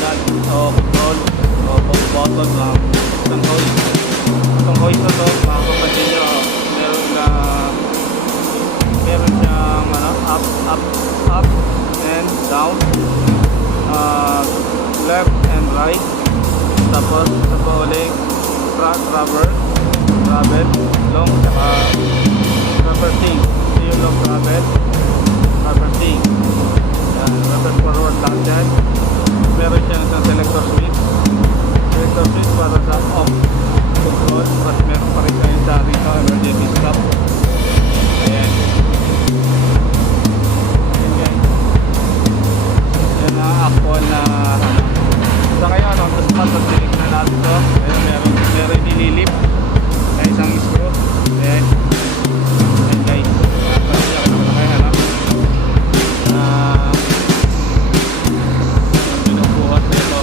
that control o button na isang hoist. Itong hoist na to, makapapansin nyo, meron siyang up and down, left and right, tapos ito pa uling travel, long, saka traversing. Ito yung long traversing. Yan, rapid forward lang dyan. Meron siyang isang selector switch para sa off control, at meron pa rin kayo sa rito emergency stop. Ayan. Ayan guys, yan ang actual na sa ngayon on the spot at select na natin to. Meron nililip kaya isang screw. Ayan. Ayan guys, binubuhat na ito.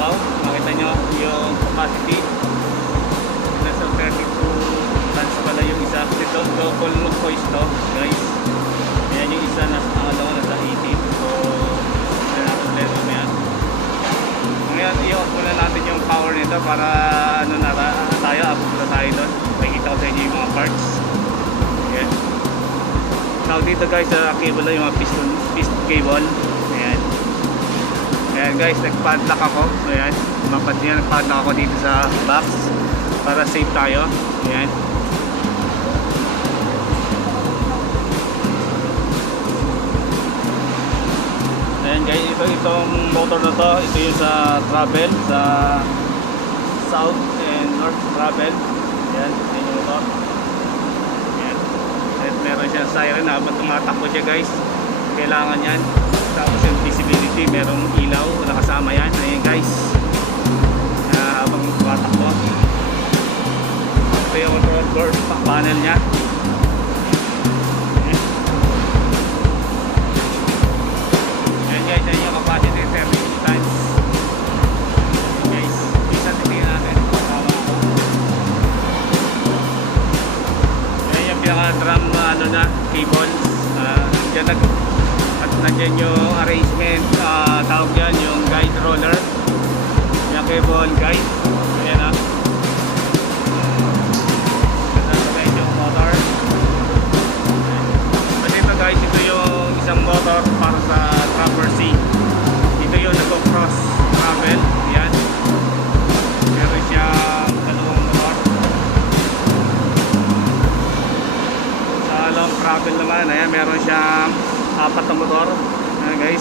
Makita nyo yung capacity nasa 32 tons pala yung isa. Ito double hoist to guys. Ayan yung isa, nakalawa nasa 18. So natin mamaya. Ngayon i-off muna natin yung power nito para ano na tayo, abot na tayo doon. Makikita ko sa inyo yung mga parts. Ayan. Tawag dito guys sa cable yung mga piston cable. Ayan guys, nag-padlock ako. So ayan, mapansin nyo, nag-padlock ako dito sa box para safe tayo. Ayan. Ayan guys, itong motor na to, ito yung sa travel, sa south and north travel. Ayan, ayan yung motor. Ayan. At meron siyang siren habang tumatakbo siya guys. Kailangan yan. Tapos yung visibility, merong ilaw, nakasama yan. Ayan guys, habang tumatakbo. Ito yung control panel nya. Ayan guys, ayan yung capacity 32 tons. Ayan guys, isa titignan natin. Ayan yung pinaka-drum ano na, cable. Diyan at nandiyan yung arrangement, tawag yan yung guide roller, yung cable guide. Ayan na, nasasakay yung motor. Kasi ito guys, ito yung isang motor para sa traversing. Ito yung nag-cross travel. Ayan, meron siyang dalawang motor. Sa long travel naman, ayan, meron siyang apat na motor. Ayan guys,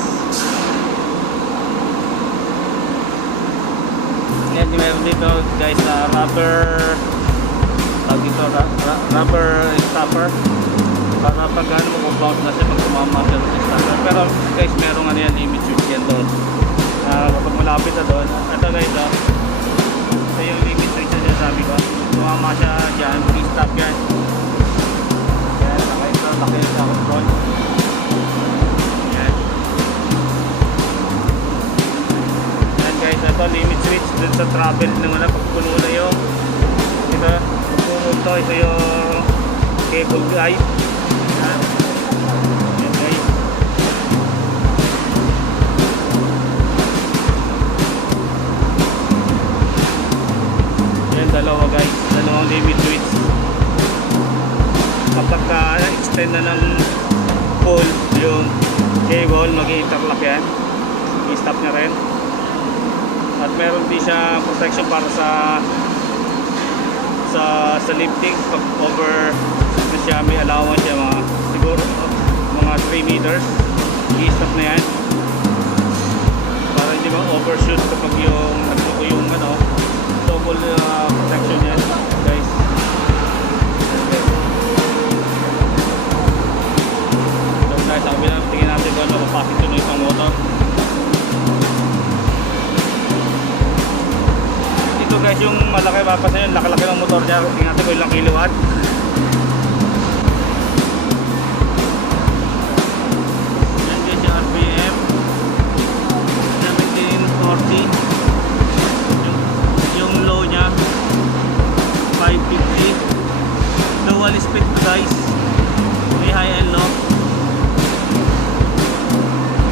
ayan yung meron dito guys na rubber, tawag dito rubber stopper para pag ano mag-bounce na siya, pag tumama siya ng stopper. Pero guys, meron ano yan, limit switch yan doon. Kapag malapit na doon, ito guys, ito yung limit switch na sabi ko. Tumama siya dyan, i-stop yan. Ayan, nakay sa control. Guys, ito limit switch dun sa travel naman na pagpuno na yung ito, pumunto, ito yung cable guide. Ayan. Ayan guys, ayan dalawa guys, dalawang limit switch. Kapag extend na ng pull yung cable, mag-interlock yan, i-stop na rin. At meron din siya protection para sa lifting. Pag over na siya, may allowance siya siguro mga 3 meters. I-stop na yan para hindi ma-overshoot kapag yung nagbuko yung ano, double protection yan guys. So guys, sa kabila, tingnan natin kung ano mapapasok ito ng isang motor. Ito guys, yung malaki, mapapasin yung laki-laki ng motor niya. Tingnan natin kung ilang kilowatt. Yan guys, yung RPM 1740. Yung low nya 550. Dual speed guys, may high and low.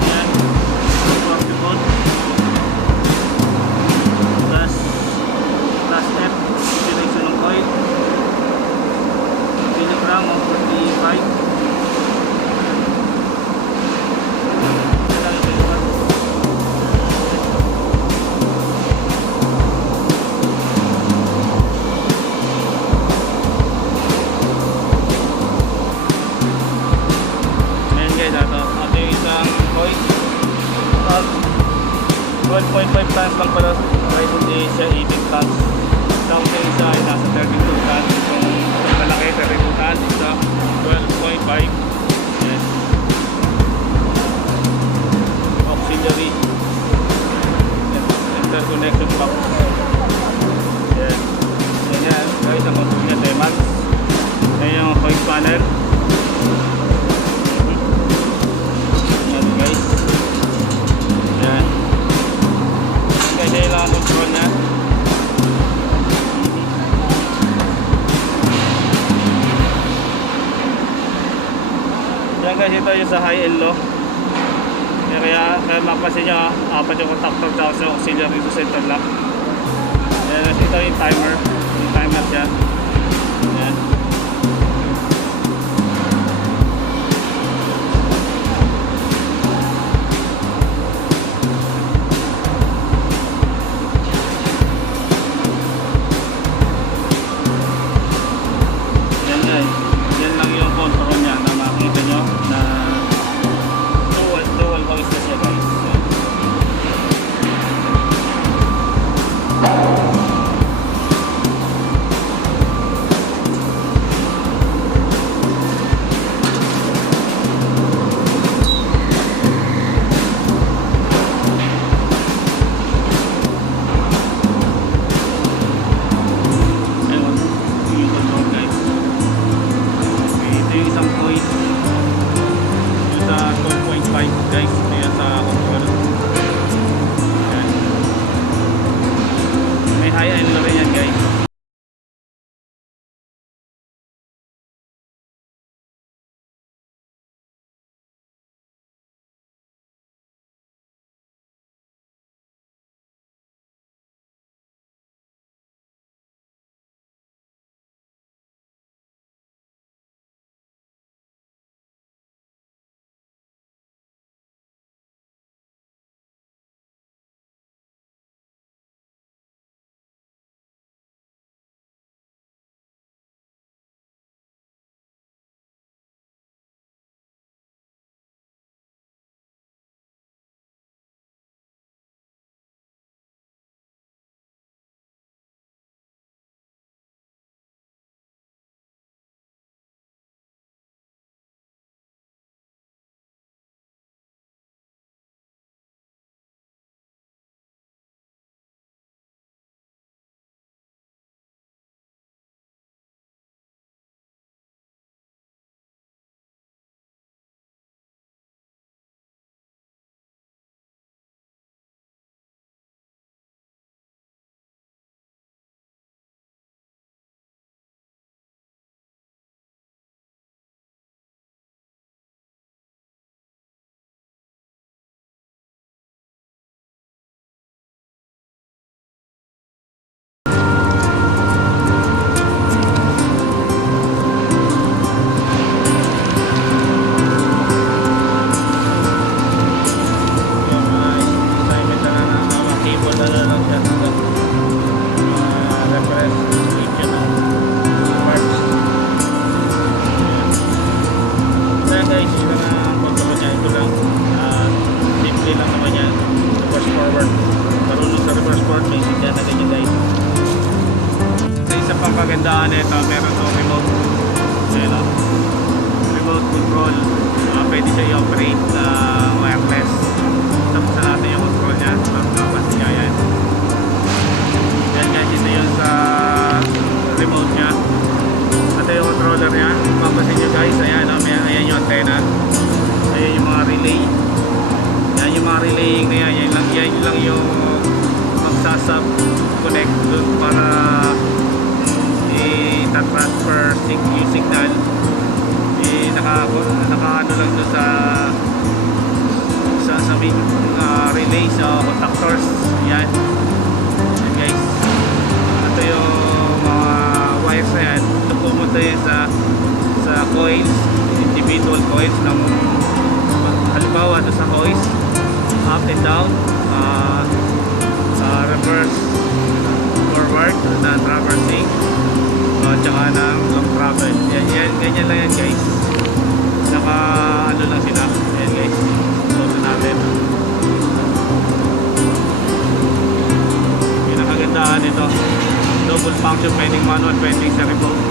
Yan, 240 volt plus F, direction ng coil, kilogram of 45. Ito yung isang coil. 12.5 tons lang pala. Right today siya 18 tons. Tapos yung isa ay nasa 32 tons. Yung malaki 32 tons. Isa 12.5. Yes. Auxiliary. Interconnection box. Yes. Yan guys, ang control niya Temax. Yan yung coil panel. Guys, yan guys, yan lang ang control nya. Yan guys, ito yung sa high and low. Kaya mapapansin nyo, apat yung contactor tapos yung auxiliary to center lock. Yan, ito yung timer. Yung timer siya. Yan. Yan lang yung control niya na makikita nyo na dual voice na siya guys. Guys, ayan sa control. Ayan. May high and low rin yan guys. forward. Marunong sa reverse forward, basic yan. kagandahan nito, meron itong remote. Ayan o. Remote control. Pwede siya i-operate na wireless. Tapos sa natin yung control niya. Tapos niya yan. Yan guys, ito yun sa remote niya. Ito yung controller niya. Papasin nyo guys, ayan o. Ayan yung antenna. Ayan yung mga relay. Yan yung mga relaying na yan. Yan lang yung magsasab connect dun para i-transfer yung signal. Naka ano lang dun sa main relay sa contactors. Yan guys, ito yung mga wires na yan. Ito pumunta yan sa coils, individual coils ng halimbawa ito sa coils, up and down, reverse, forward na traversing, tsaka ng long travel. Yan, ganyan lang yan guys. Naka ano lang sila. Yan guys, ito natin. Yung nakagandahan ito, double function, pwedeng manual, pwedeng sa remote.